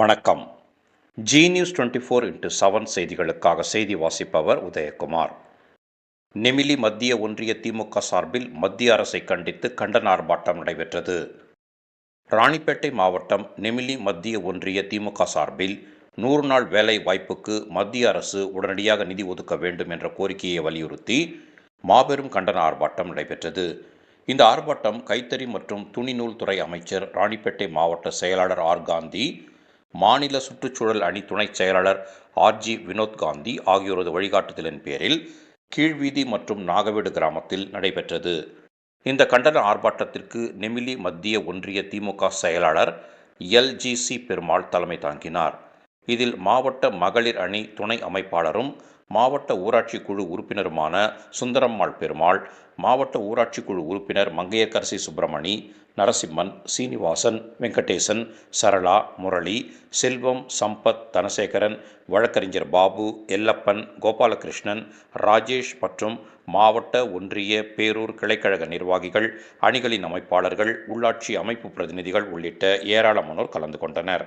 வணக்கம். G news 24x7 செய்திகளுக்காக செய்தி வாசிப்பவர் உதயகுமார். நெமிலி மத்திய ஒன்றிய திமுக சார்பில் மத்திய அரசை கண்டித்து கண்டன ஆர்ப்பாட்டம் நடைபெற்றது. ராணிப்பேட்டை மாவட்டம் நெமிலி மத்திய ஒன்றிய திமுக சார்பில் 100 நாள் வேலை வாய்ப்புக்கு மத்திய அரசு உடனடியாக நிதி ஒதுக்க வேண்டும் என்ற கோரிக்கையை வலியுறுத்தி மாபெரும் கண்டன ஆர்ப்பாட்டம் நடைபெற்றது. இந்த ஆர்ப்பாட்டம் கைத்தறி மற்றும் துணிநூல் துறை அமைச்சர், ராணிப்பேட்டை மாவட்ட செயலாளர் ஆர். காந்தி, மாநில சுற்றுச்சூழல் அணி துணை செயலாளர் ஆர். வினோத் காந்தி ஆகியோரது வழிகாட்டுதலின் பேரில் கீழ்வீதி மற்றும் நாகவேடு கிராமத்தில் நடைபெற்றது. இந்த கண்டன ஆர்ப்பாட்டத்திற்கு நெமிலி மத்திய ஒன்றிய திமுக செயலாளர் எல்.ஜி.சி. பெருமாள் தலைமை தாங்கினார். இதில் மாவட்ட மகளிர் அணி துணை அமைப்பாளரும் மாவட்ட ஊராட்சி குழு உறுப்பினருமான சுந்தரம்மாள் பெருமாள், மாவட்ட ஊராட்சி குழு உறுப்பினர் மங்கையர்க்கரசி சுப்பிரமணி, நரசிம்மன், சீனிவாசன், வெங்கடேசன், சரளா, முரளி, செல்வம், சம்பத், தனசேகரன், வழக்கறிஞர் பாபு, எல்லப்பன், கோபாலகிருஷ்ணன், ராஜேஷ் மற்றும் மாவட்ட, ஒன்றிய, பேரூர் கிளைக்கழக நிர்வாகிகள், அணிகளின் அமைப்பாளர்கள், உள்ளாட்சி அமைப்பு பிரதிநிதிகள் உள்ளிட்ட ஏராளமானோர் கலந்து கொண்டனர்.